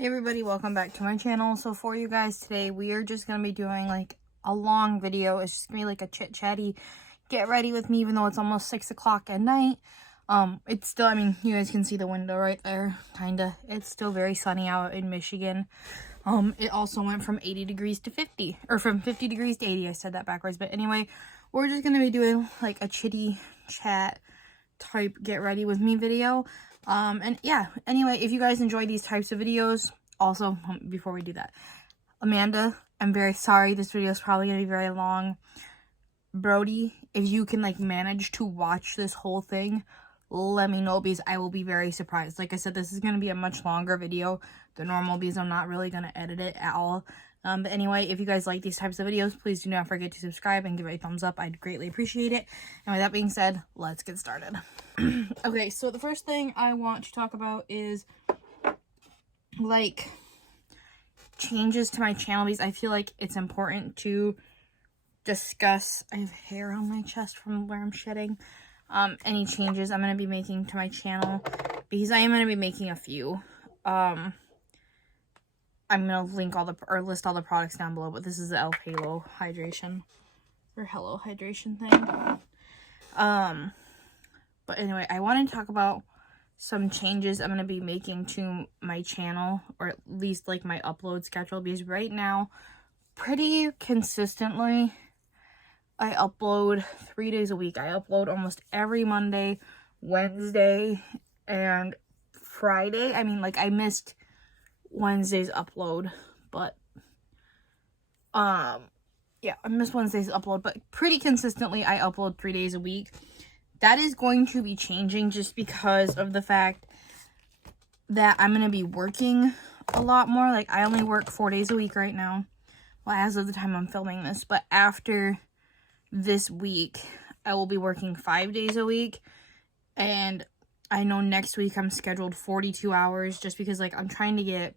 Hey everybody, welcome back to my channel. So for you guys today, we are just going to be doing like a long video. It's just going to be like a chit chatty get ready with me, even though it's almost 6 o'clock at night. It's still, I mean, you guys can see the window right there, kinda. It's still very sunny out in Michigan. It also went from 80 degrees to 50, or from 50 degrees to 80. I said that backwards, but anyway, we're just going to be doing like a chitty chat type get ready with me video. And yeah, anyway, if you guys enjoy these types of videos, also, before we do that, Amanda, I'm very sorry, this video is probably gonna be very long. Brody, if you can like manage to watch this whole thing, let me know, because I will be very surprised. Like I said, this is gonna be a much longer video than normal because I'm not really gonna edit it at all. But anyway, if you guys like these types of videos, please do not forget to subscribe and give it a thumbs up. I'd greatly appreciate it. And with that being said, let's get started. Okay, so the first thing I want to talk about is like changes to my channel, because I feel like it's important to discuss. I have hair on my chest from where I'm shedding. Any changes I'm going to be making to my channel, because I am going to be making a few. I'm going to link list all the products down below, but this is the El Halo hydration, or Hello hydration thing. But anyway, I wanted to talk about some changes I'm going to be making to my channel, or at least like my upload schedule, because right now, pretty consistently, I upload 3 days a week. I upload almost every Monday, Wednesday, and Friday. I mean, like, I missed Wednesday's upload, but yeah, I missed Wednesday's upload, but pretty consistently I upload 3 days a week. That is going to be changing just because of the fact that I'm going to be working a lot more. Like, I only work 4 days a week right now, well, as of the time I'm filming this, but after this week, I will be working 5 days a week, and I know next week I'm scheduled 42 hours, just because, like, I'm trying to get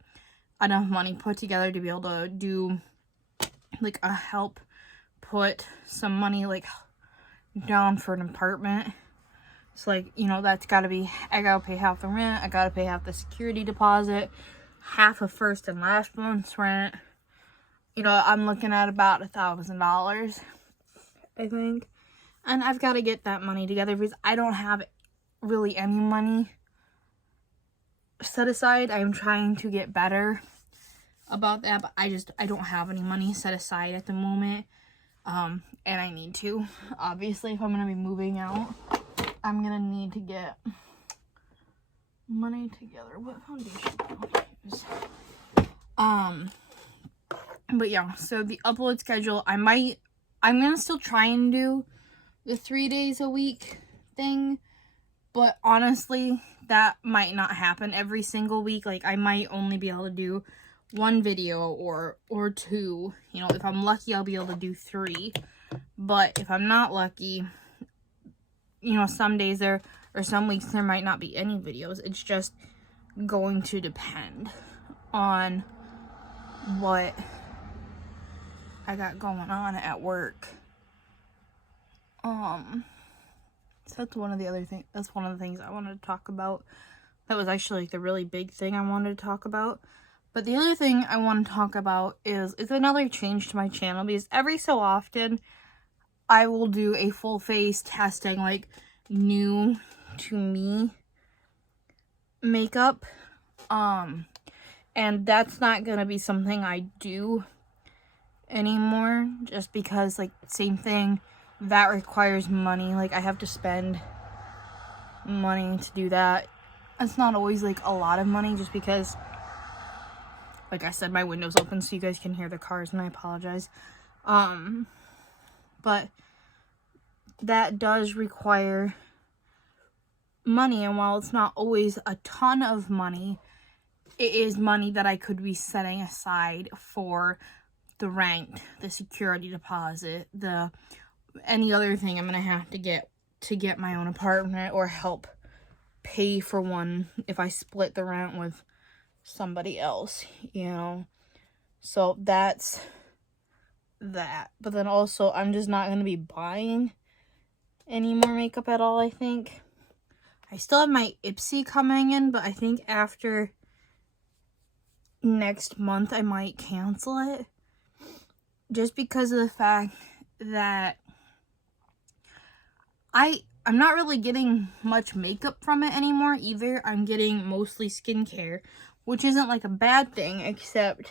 enough money put together to be able to do, like, help put some money, like, down for an apartment. So, like, you know, that's gotta be, I gotta pay half the rent, I gotta pay half the security deposit, half of first and last month's rent. You know, I'm looking at about $1,000, I think. And I've got to get that money together, because I don't have really any money set aside. I'm trying to get better about that, but I don't have any money set aside at the moment. And I need to. Obviously, if I'm going to be moving out, I'm going to need to get money together. What foundation do I use? But yeah, so the upload schedule, I'm going to still try and do the 3 days a week thing, but honestly, that might not happen every single week. Like, I might only be able to do 1 video or 2. You know, if I'm lucky, I'll be able to do 3. But if I'm not lucky, you know, some days or some weeks there might not be any videos. It's just going to depend on what I got going on at work. So that's one of the things I wanted to talk about. That was actually like the really big thing I wanted to talk about. But the other thing I want to talk about is another change to my channel, because every so often I will do a full face testing, like new to me makeup. And that's not gonna be something I do anymore, just because, like, same thing, that requires money. Like, I have to spend money to do that. It's not always like a lot of money, just because, like I said, my window's open so you guys can hear the cars, and I apologize. But that does require money, and while it's not always a ton of money, it is money that I could be setting aside for the rent, the security deposit, any other thing I'm gonna have to get my own apartment, or help pay for one if I split the rent with somebody else, you know. So that's that. But then also, I'm just not gonna be buying any more makeup at all, I think. I still have my Ipsy coming in, but I think after next month I might cancel it. Just because of the fact that I'm not really getting much makeup from it anymore either. I'm getting mostly skincare, which isn't like a bad thing, except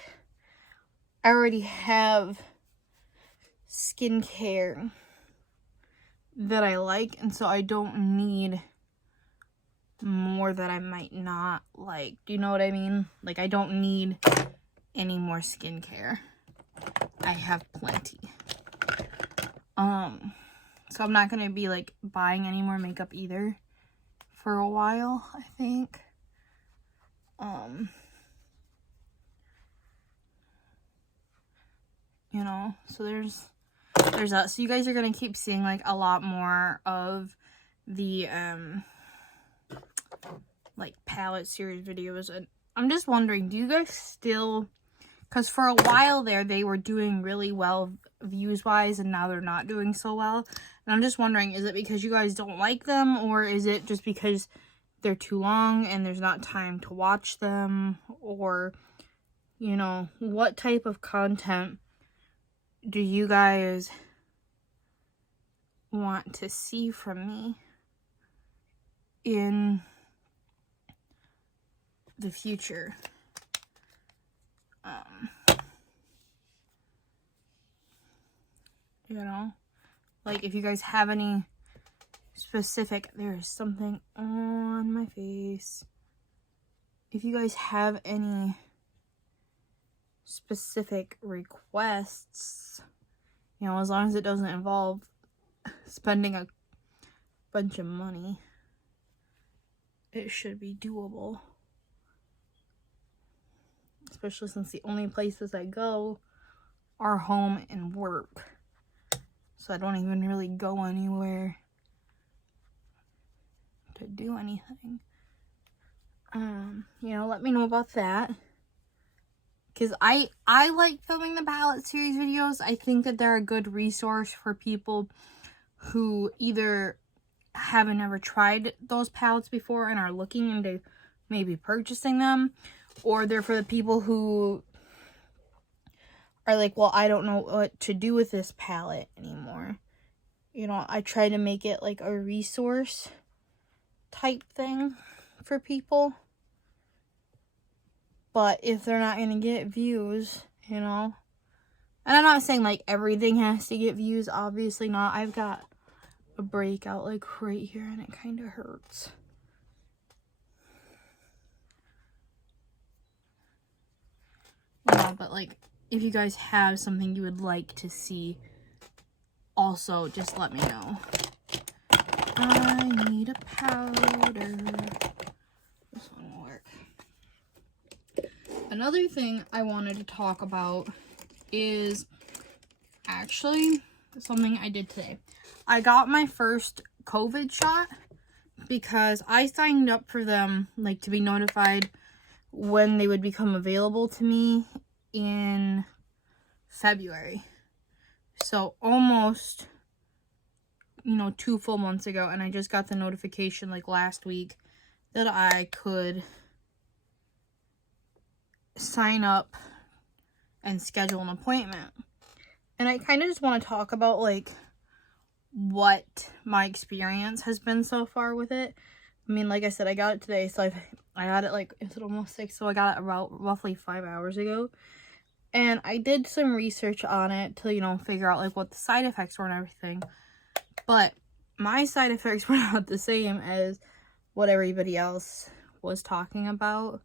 I already have skincare that I like, and so I don't need more that I might not like. Do you know what I mean? Like, I don't need any more skincare. I have plenty. So I'm not gonna be like buying any more makeup either for a while, I think. You know, so there's that. So you guys are gonna keep seeing like a lot more of the like palette series videos. And I'm just wondering, do you guys still, because for a while there they were doing really well views wise, and now they're not doing so well. And I'm just wondering, is it because you guys don't like them, or is it just because they're too long and there's not time to watch them? Or, you know, what type of content do you guys want to see from me in the future? You know, like if you guys have any specific, there's something on my face. If you guys have any specific requests, you know, as long as it doesn't involve spending a bunch of money, it should be doable. Especially since the only places I go are home and work. So I don't even really go anywhere to do anything. You know, let me know about that. Because I like filming the palette series videos. I think that they're a good resource for people who either haven't ever tried those palettes before and are looking into maybe purchasing them. Or they're for the people who are like, well, I don't know what to do with this palette anymore. You know, I try to make it like a resource type thing for people. But if they're not going to get views, you know. And I'm not saying like everything has to get views. Obviously not. I've got a breakout like right here and it kind of hurts. You know, but like if you guys have something you would like to see, also just let me know. I need a powder. This one will work. Another thing I wanted to talk about is actually something I did today. I got my first COVID shot because I signed up for them, like, to be notified when they would become available to me in February. So almost, you know, 2 full months ago, and I just got the notification like last week that I could sign up and schedule an appointment. And I kind of just want to talk about like what my experience has been so far with it. I mean, like I said, I got it today, so I got it like, is it almost 6? So I got it about roughly 5 hours ago. And I did some research on it to, you know, figure out like what the side effects were and everything. But my side effects were not the same as what everybody else was talking about.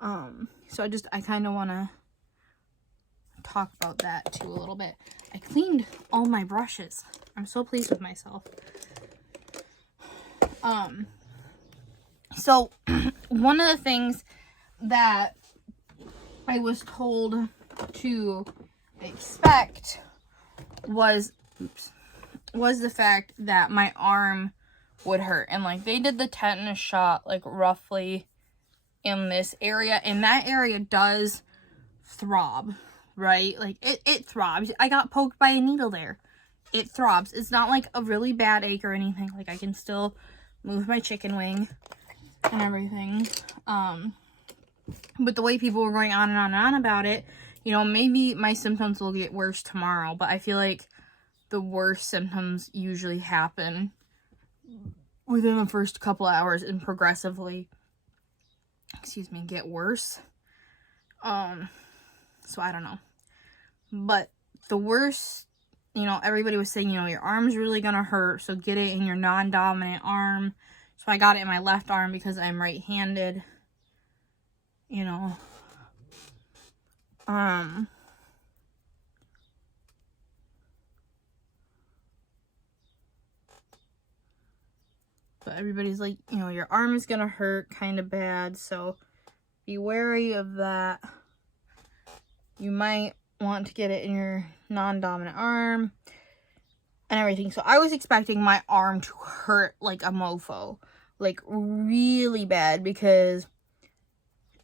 So I kind of want to talk about that too a little bit. I cleaned all my brushes. I'm so pleased with myself. So one of the things that I was told to expect was the fact that my arm would hurt. And like they did the tetanus shot like roughly in this area, and that area does throb, right? Like it throbs. I got poked by a needle there. It throbs. It's not like a really bad ache or anything. Like I can still move my chicken wing and everything. But the way people were going on and on and on about it, you know, maybe my symptoms will get worse tomorrow, but I feel like the worst symptoms usually happen within the first couple hours and progressively, get worse. So I don't know. But the worst, you know, everybody was saying, you know, your arm's really gonna hurt, so get it in your non-dominant arm. So I got it in my left arm because I'm right-handed, you know. But everybody's like, you know, your arm is gonna hurt kind of bad, so be wary of that. You might want to get it in your non-dominant arm and everything. So I was expecting my arm to hurt like a mofo, like really bad, because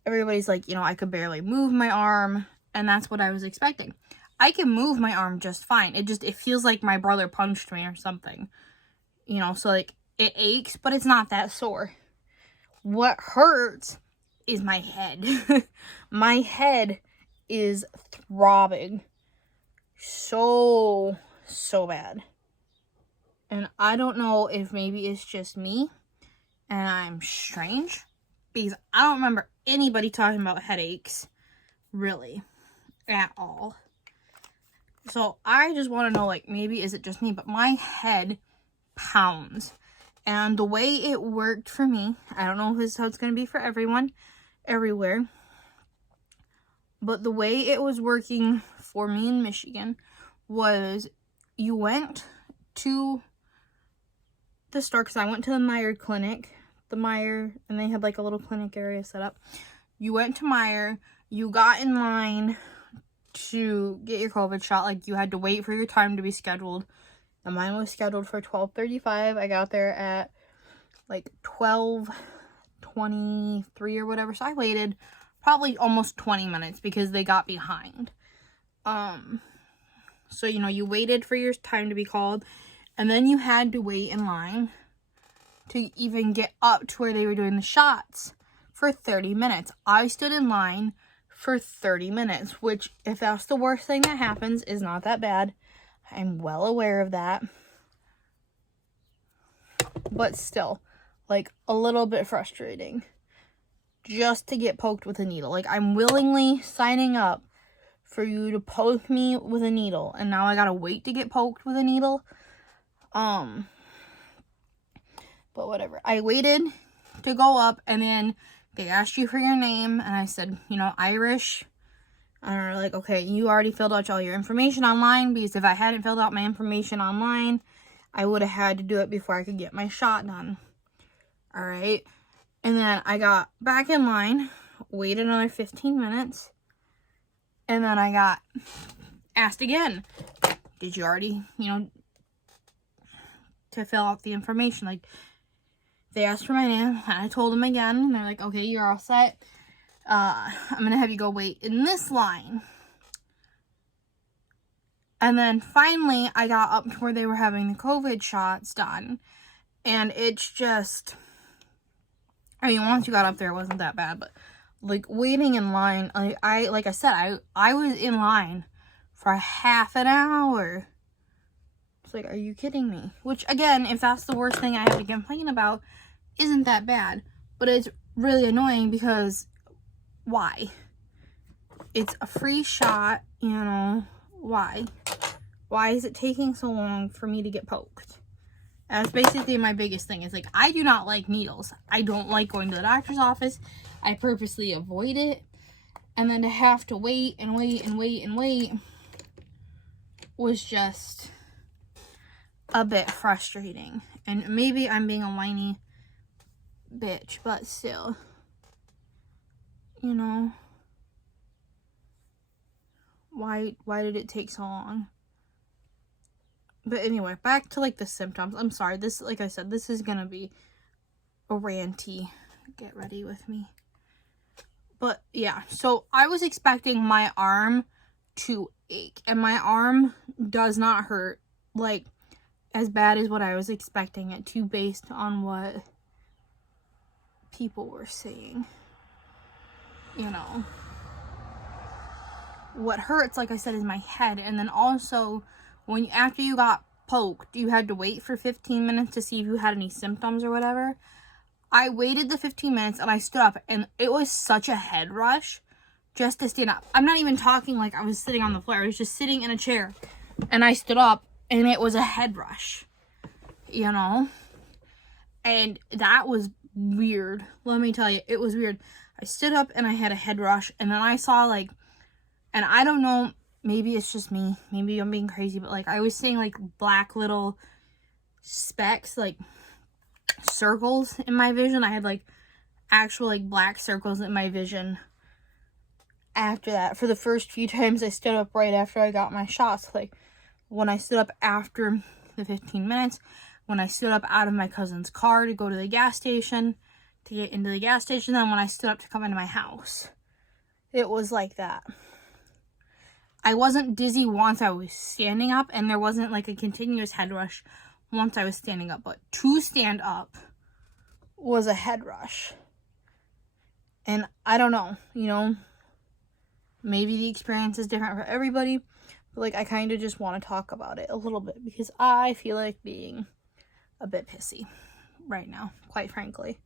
everybody's like, you know, I could barely move my arm, and that's what I was expecting. I can move my arm just fine. It feels like my brother punched me or something, you know, so like it aches, but it's not that sore. What hurts is my head. My head is throbbing so bad. And I don't know if maybe it's just me and I'm strange, because I don't remember anybody talking about headaches, really, at all. So I just want to know, like, maybe is it just me, but my head pounds. And the way it worked for me, I don't know if this is how it's going to be for everyone, everywhere, but the way it was working for me in Michigan was you went to the store, because I went to the Meyer clinic, and they had like a little clinic area set up. You went to Meyer, you got in line to get your COVID shot, like you had to wait for your time to be scheduled. And mine was scheduled for 12:35. I got there at like 12:23 or whatever. So I waited probably almost 20 minutes because they got behind. So, you know, you waited for your time to be called, and then you had to wait in line to even get up to where they were doing the shots for 30 minutes. I stood in line for 30 minutes, which, if that's the worst thing that happens, is not that bad. I'm well aware of that. But still, like, a little bit frustrating just to get poked with a needle. Like, I'm willingly signing up for you to poke me with a needle, and now I gotta wait to get poked with a needle. But whatever. I waited to go up, and then they asked you for your name, and I said, you know, Irish. And they're like, okay, you already filled out all your information online, because if I hadn't filled out my information online, I would have had to do it before I could get my shot done. Alright. And then I got back in line, waited another 15 minutes, and then I got asked again, did you already, you know, to fill out the information? Like, they asked for my name, and I told them again, and they're like, okay, you're all set. I'm gonna have you go wait in this line. And then finally, I got up to where they were having the COVID shots done. And it's just, I mean, once you got up there, it wasn't that bad. But, like, waiting in line, like I said, I was in line for half an hour. It's like, are you kidding me? Which, again, if that's the worst thing I have to complain about, isn't that bad. But it's really annoying because, why? It's a free shot, you know. Why? Why is it taking so long for me to get poked? That's basically my biggest thing. It's like, I do not like needles. I don't like going to the doctor's office. I purposely avoid it. And then to have to wait and wait and wait and wait was just a bit frustrating. And maybe I'm being a whiny bitch, but still, you know, why did it take so long? But anyway, back to, like, the symptoms. I'm sorry, this, like I said, this is gonna be a ranty. Get ready with me. But yeah, so I was expecting my arm to ache, and my arm does not hurt, like, as bad as what I was expecting it to, based on what people were saying. you know, what hurts, like I said, is my head. And then also, after you got poked, you had to wait for 15 minutes to see if you had any symptoms or whatever. I waited the 15 minutes and I stood up, and it was such a head rush just to stand up. I'm not even talking like I was sitting on the floor. I was just sitting in a chair, and I stood up, and it was a head rush, you know? And that was weird. Let me tell you, it was weird. I stood up and I had a head rush, and then I saw, like, and I don't know, maybe it's just me, maybe I'm being crazy, but, like, I was seeing, like, black little specks, like, circles in my vision. I had, like, actual, like, black circles in my vision after that. For the first few times I stood up right after I got my shots. Like, when I stood up after the 15 minutes, when I stood up out of my cousin's car to go to the gas station, to get into the gas station, then when I stood up to come into my house. It was like that. I wasn't dizzy once I was standing up, and there wasn't, like, a continuous head rush once I was standing up, but to stand up was a head rush. And I don't know, you know, maybe the experience is different for everybody, but, like, I kind of just want to talk about it a little bit because I feel like being a bit pissy right now, quite frankly.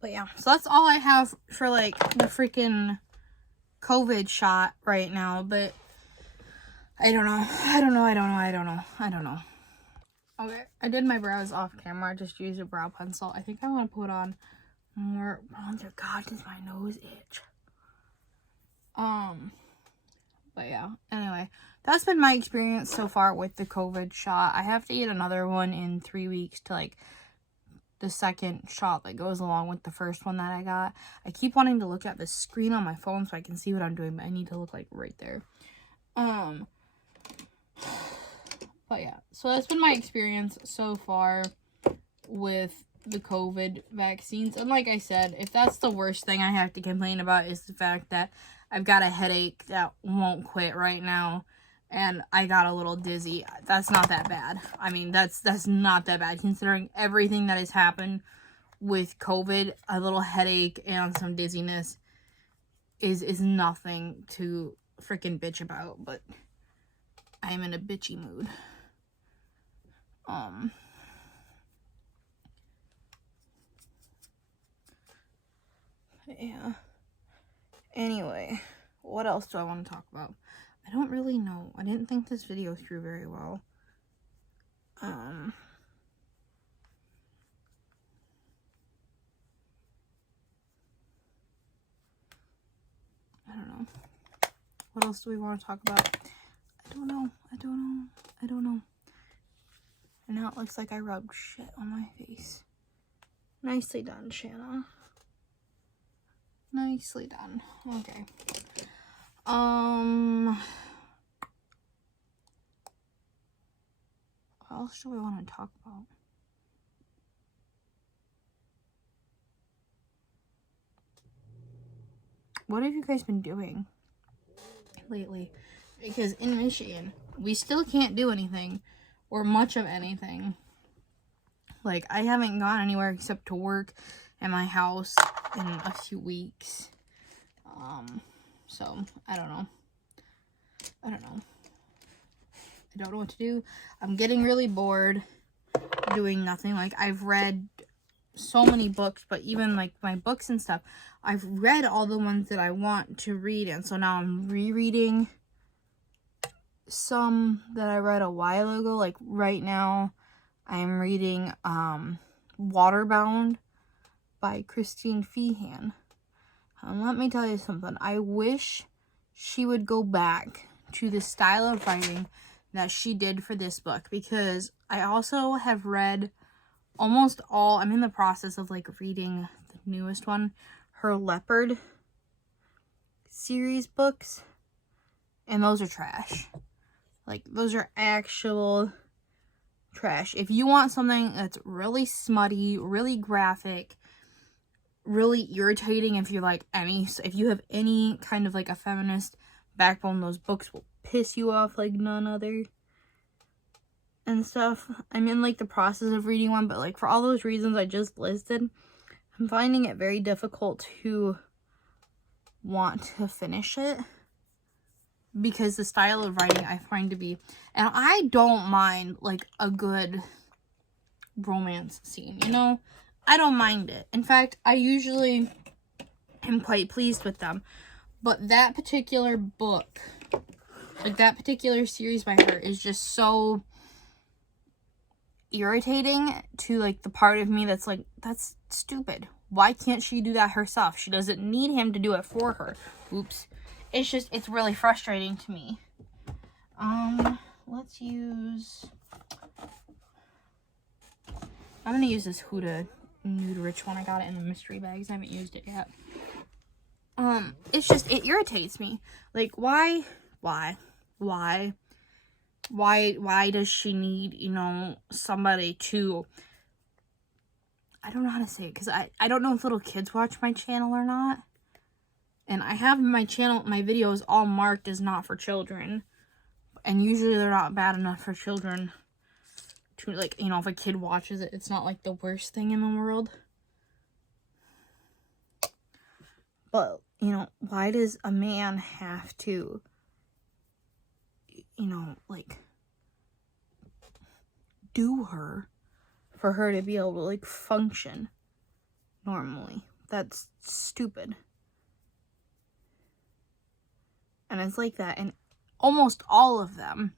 But yeah, so that's all I have for, like, the freaking COVID shot right now, but I don't know. Okay, I did my brows off camera. I just used a brow pencil. I think I want to put on more bronzer. God, does my nose itch? But yeah, anyway, that's been my experience so far with the COVID shot. I have to get another one in 3 weeks to, like, the second shot that goes along with the first one that I got. I keep wanting to look at the screen on my phone so I can see what I'm doing, but I need to look, like, right there. But yeah, so that's been my experience so far with the COVID vaccines. And like I said, if that's the worst thing I have to complain about is the fact that I've got a headache that won't quit right now, and I got a little dizzy, that's not that bad. I mean, that's not that bad considering everything that has happened with COVID. A little headache and some dizziness is nothing to freaking bitch about, but I'm in a bitchy mood. Yeah. Anyway, what else do I want to talk about? I don't really know. I didn't think this video through very well. I don't know. What else do we want to talk about? I don't know. And now it looks like I rubbed shit on my face. Nicely done, Shanna. Nicely done. Okay. What else do we want to talk about? What have you guys been doing lately? Because in Michigan, we still can't do anything or much of anything. Like, I haven't gone anywhere except to work at my house in a few weeks. So, I don't know. I don't know what to do. I'm getting really bored doing nothing. Like, I've read so many books, but even, like, my books and stuff, I've read all the ones that I want to read, and so now I'm rereading some that I read a while ago. Like, right now, I'm reading, Waterbound by Christine Feehan. Let me tell you something. I wish she would go back to the style of writing that she did for this book, because I also have read almost all, I'm in the process of, like, reading the newest one, her Leopard series books, and those are trash. Like, those are actual trash. If you want something that's really smutty, really graphic, really irritating, if you have any kind of, like, a feminist backbone, those books will piss you off like none other and stuff. I'm in, like, the process of reading one, but, like, for all those reasons I just listed, I'm finding it very difficult to want to finish it because the style of writing I find to be, and I don't mind like a good romance scene, you know? I don't mind it. In fact, I usually am quite pleased with them. But that particular book, like that particular series by her, is just so irritating to like the part of me that's like, that's stupid. Why can't she do that herself? She doesn't need him to do it for her. Oops. It's just, it's really frustrating to me. Let's use, I'm gonna use this Huda Nude Rich one. I got it in the mystery bags. I haven't used it yet. It's just, it irritates me. Like, why does she need, you know, somebody to, I don't know how to say it, because I don't know if little kids watch my channel or not. And I have my channel, my videos all marked as not for children. And usually they're not bad enough for children to, like, you know, if a kid watches it, it's not like the worst thing in the world. But, you know, why does a man have to, you know, like, do her for her to be able to, like, function normally? That's stupid. And it's like that in almost all of them.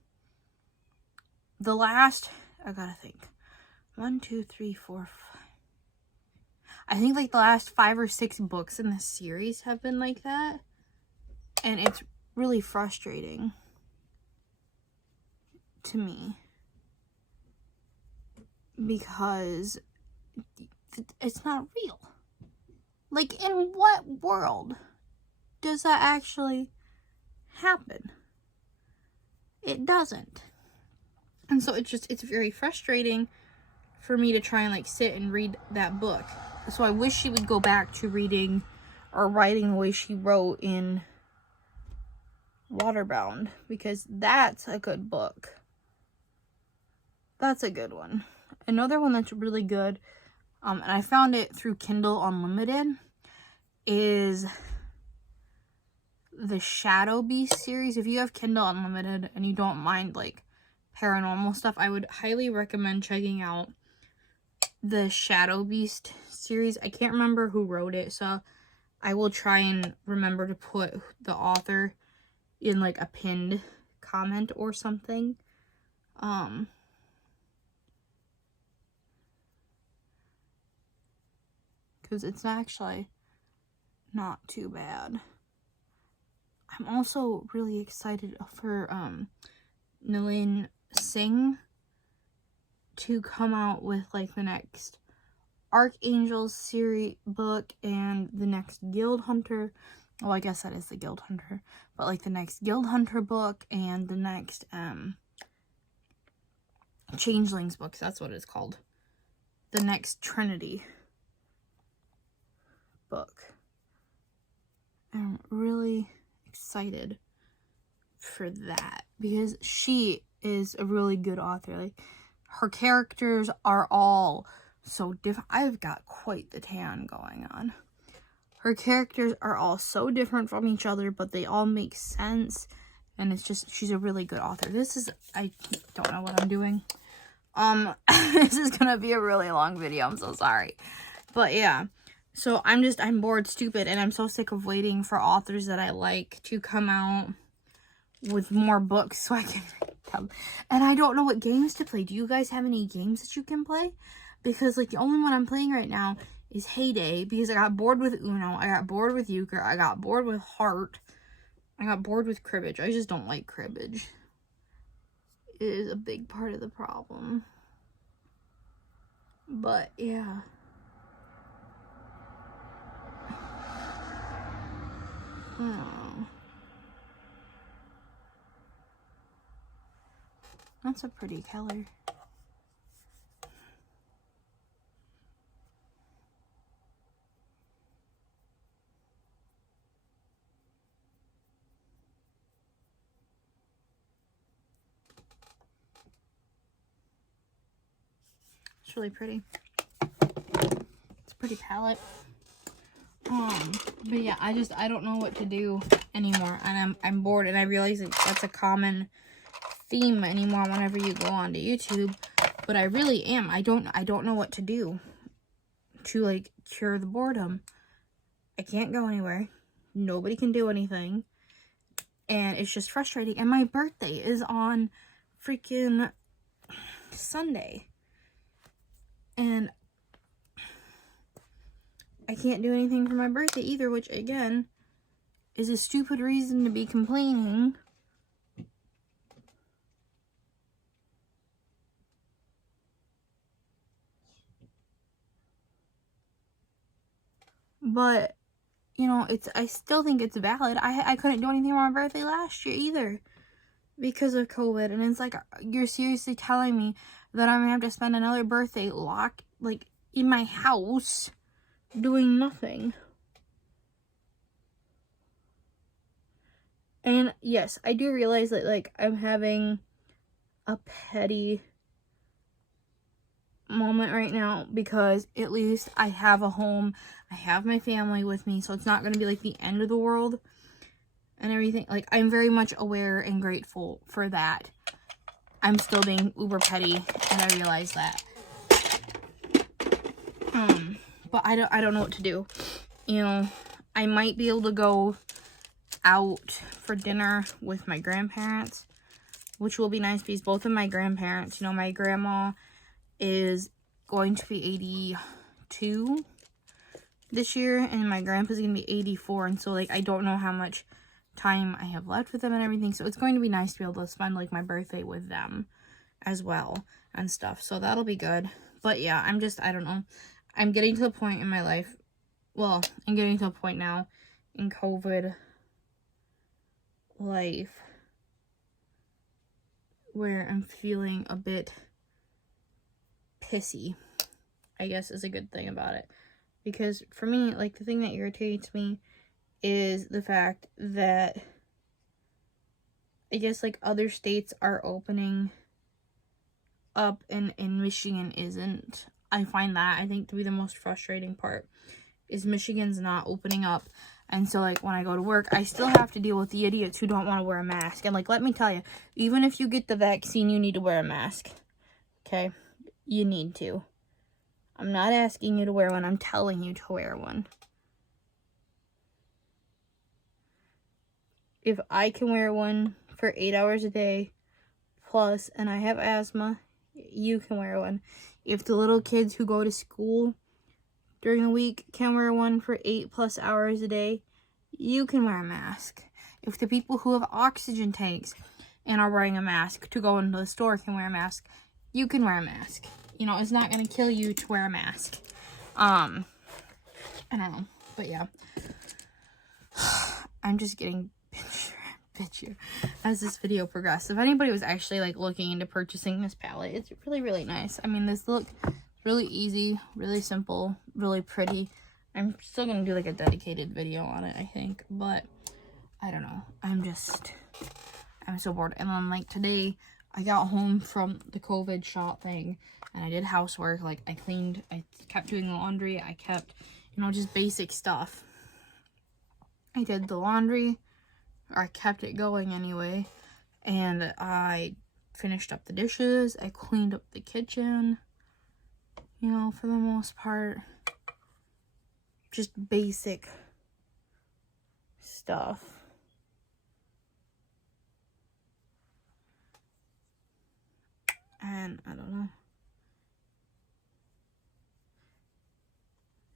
The last, I gotta think, 1, 2, 3, 4, 5. I think like the last 5 or 6 books in this series have been like that. And it's really frustrating to me. Because it's not real. Like, in what world does that actually happen? It doesn't. And so it's very frustrating for me to try and like sit and read that book. So I wish she would go back to reading or writing the way she wrote in Waterbound, because that's a good book. That's a good one. Another one that's really good, and I found it through Kindle Unlimited, is the Shadow Beast series. If you have Kindle Unlimited and you don't mind like paranormal stuff, I would highly recommend checking out the Shadow Beast series. I can't remember who wrote it, so I will try and remember to put the author in like a pinned comment or something. Because it's actually not too bad. I'm also really excited for Nalin Singh to come out with like the next Archangel series book and the next Guild Hunter. Well, I guess that is the Guild Hunter, but like the next Guild Hunter book and the next Changelings book. That's what it's called. The next Trinity book. I'm really excited for that because she is a really good author. Like, her characters are all so different. I've got quite the tan going on. Her characters are all so different from each other, but they all make sense. And it's just, she's a really good author. This is, I don't know what I'm doing. This is gonna be a really long video. I'm so sorry. But yeah. So I'm bored stupid, and I'm so sick of waiting for authors that I like to come out with more books so I can come. And I don't know what games to play. Do you guys have any games that you can play? Because like the only one I'm playing right now is Heyday, because I got bored with Uno, I got bored with Euchre, I got bored with Heart, I got bored with Cribbage. I just don't like Cribbage. It is a big part of the problem. But yeah. Oh. That's a pretty color. It's really pretty. It's pretty pretty palette. But yeah, I don't know what to do anymore, and I'm bored, and I realize that that's a common theme anymore whenever you go onto YouTube, but I really am. I don't know what to do to, like, cure the boredom. I can't go anywhere. Nobody can do anything. And it's just frustrating. And my birthday is on freaking Sunday. And I can't do anything for my birthday either, which, again, is a stupid reason to be complaining. But, you know, I still think it's valid. I couldn't do anything for my birthday last year either because of COVID. And it's like, you're seriously telling me that I'm gonna have to spend another birthday locked, like, in my house doing nothing. And yes, I do realize that, like, I'm having a petty moment right now because at least I have a home. I have my family with me, so it's not going to be like the end of the world and everything. Like, I'm very much aware and grateful for that. I'm still being uber petty, and I realize that. But I don't know what to do. You know, I might be able to go out for dinner with my grandparents, which will be nice because both of my grandparents, you know, my grandma is going to be 82 this year, and my grandpa's gonna be 84, and so, like, I don't know how much time I have left with them and everything, so it's going to be nice to be able to spend, like, my birthday with them as well and stuff, so that'll be good. But yeah, I don't know, I'm getting to the point in my life, well, I'm getting to a point now in COVID life where I'm feeling a bit pissy, I guess, is a good thing about it. Because for me, like, the thing that irritates me is the fact that I guess, like, other states are opening up and Michigan isn't. I find that, I think, to be the most frustrating part, is Michigan's not opening up. And so, like, when I go to work, I still have to deal with the idiots who don't want to wear a mask. And, like, let me tell you, even if you get the vaccine, you need to wear a mask. Okay? You need to. I'm not asking you to wear one. I'm telling you to wear one. If I can wear one for 8 hours a day plus, and I have asthma, you can wear one. If the little kids who go to school during the week can wear one for 8+ hours a day, you can wear a mask. If the people who have oxygen tanks and are wearing a mask to go into the store can wear a mask, you can wear a mask. You know, it's not going to kill you to wear a mask. I don't know. But yeah. I'm just getting bitchier as this video progressed. If anybody was actually, like, looking into purchasing this palette, it's really, really nice. I mean, this look is really easy, really simple, really pretty. I'm still going to do, like, a dedicated video on it, I think. But, I don't know. I'm so bored. And then, like, today, I got home from the COVID shot thing, and I did housework. Like, I cleaned, I kept doing the laundry, I kept, you know, just basic stuff. I did the laundry, or I kept it going anyway, and I finished up the dishes, I cleaned up the kitchen, you know, for the most part. Just basic stuff. And I don't know.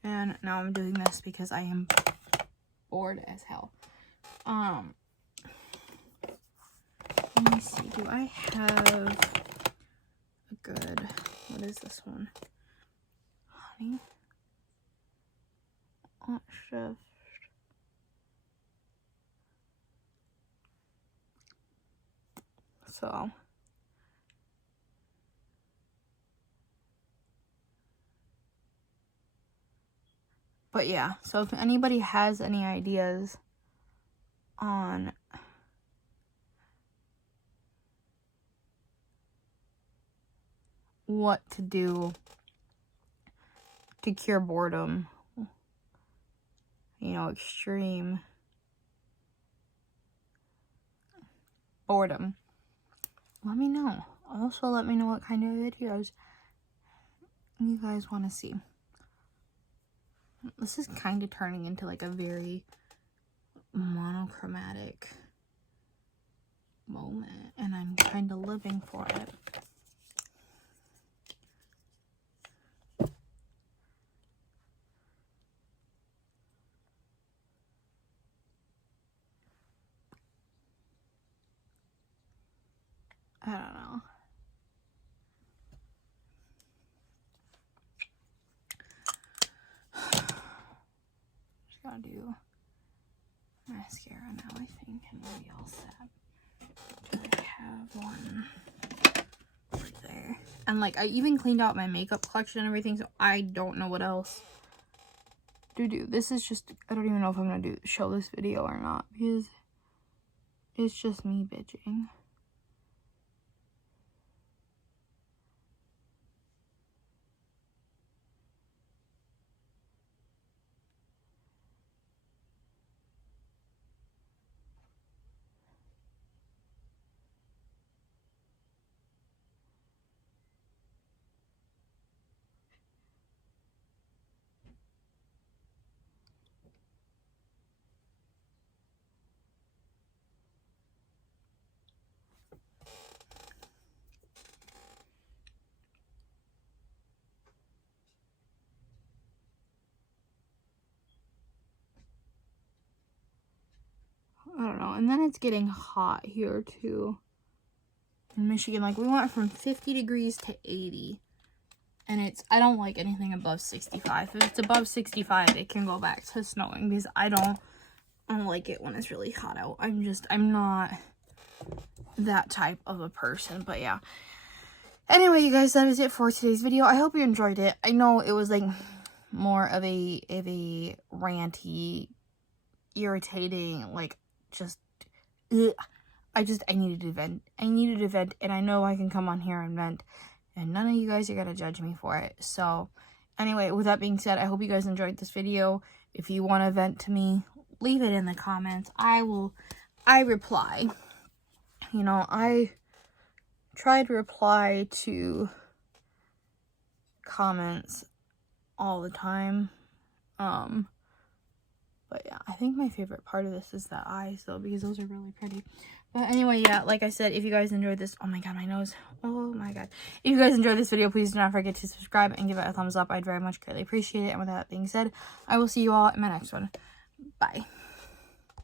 And now I'm doing this because I am bored as hell. Let me see. Do I have a good, what is this one? Honey? Hot shift. So. But yeah, so if anybody has any ideas on what to do to cure boredom. You know, extreme boredom. Let me know. Also, let me know what kind of videos you guys want to see. This is kind of turning into like a very monochromatic moment, and I'm kind of living for it. I don't know. Just gotta do mascara now, I think, and we'll be all set. I have one right there. And like, I even cleaned out my makeup collection and everything, so I don't know what else to do. This is just, I don't even know if I'm gonna show this video or not, because it's just me bitching. I don't know. And then it's getting hot here too in Michigan. Like, we went from 50 degrees to 80. And it's, I don't like anything above 65. If it's above 65, it can go back to snowing, because I don't like it when it's really hot out. I'm not that type of a person. But yeah. Anyway, you guys, that is it for today's video. I hope you enjoyed it. I know it was like more of a ranty, irritating, like, just, ugh. I needed to vent. And I know I can come on here and vent, and none of you guys are gonna judge me for it. So anyway, with that being said, I hope you guys enjoyed this video. If you want to vent to me, leave it in the comments. I reply. You know, I try to reply to comments all the time. But yeah, I think my favorite part of this is the eyes, though, because those are really pretty. But anyway, yeah, like I said, if you guys enjoyed this, oh my god, my nose, oh my god. If you guys enjoyed this video, please do not forget to subscribe and give it a thumbs up. I'd very much greatly appreciate it. And with that being said, I will see you all in my next one. Bye.